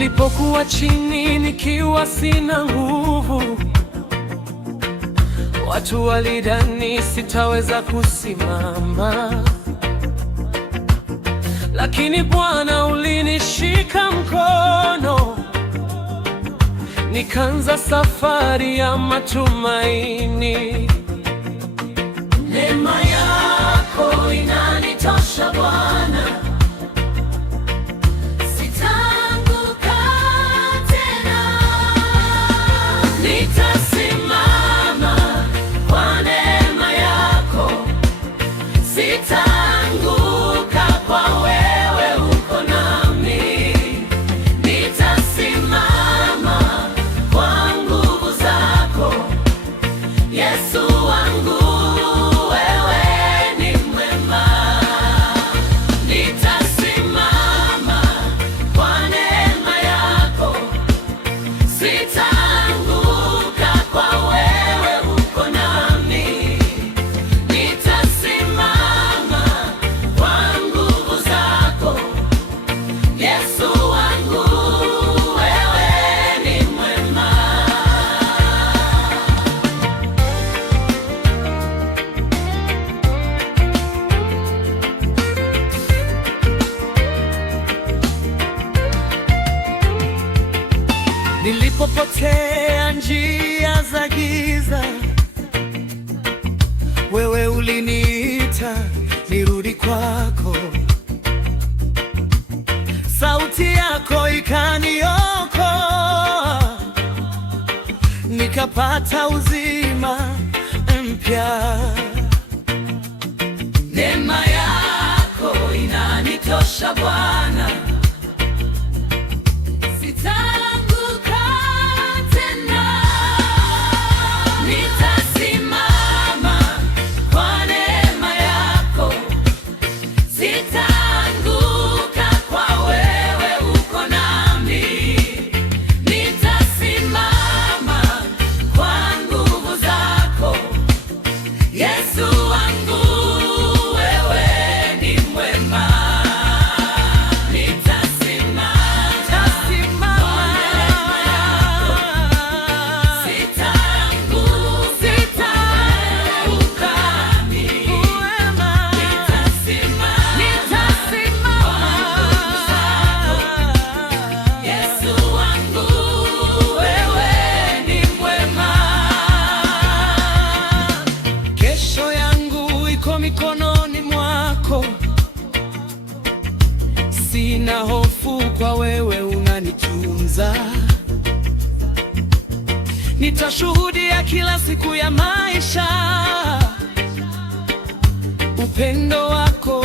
Nilipokuwa chini nikiwa sina nguvu, watu walidhani sitaweza kusimama, lakini Bwana ulinishika mkono, nikaanza safari ya matumaini. Neema yako inanitosha Bwana, sitaanguka tena. Nitasimama kwa neema yako, sitaanguka kwa wewe uko nami. Nitasimama kwa nguvu zako, Yesu wangu. Nilipopotea njia za giza, wewe uliniita nirudi kwako. Sauti yako ikaniokoa, nikapata uzima mpya. Neema yako inanitosha Bwana, mikononi mwako, sina hofu kwa wewe unanitunza. Nitashuhudia kila siku ya maisha upendo wako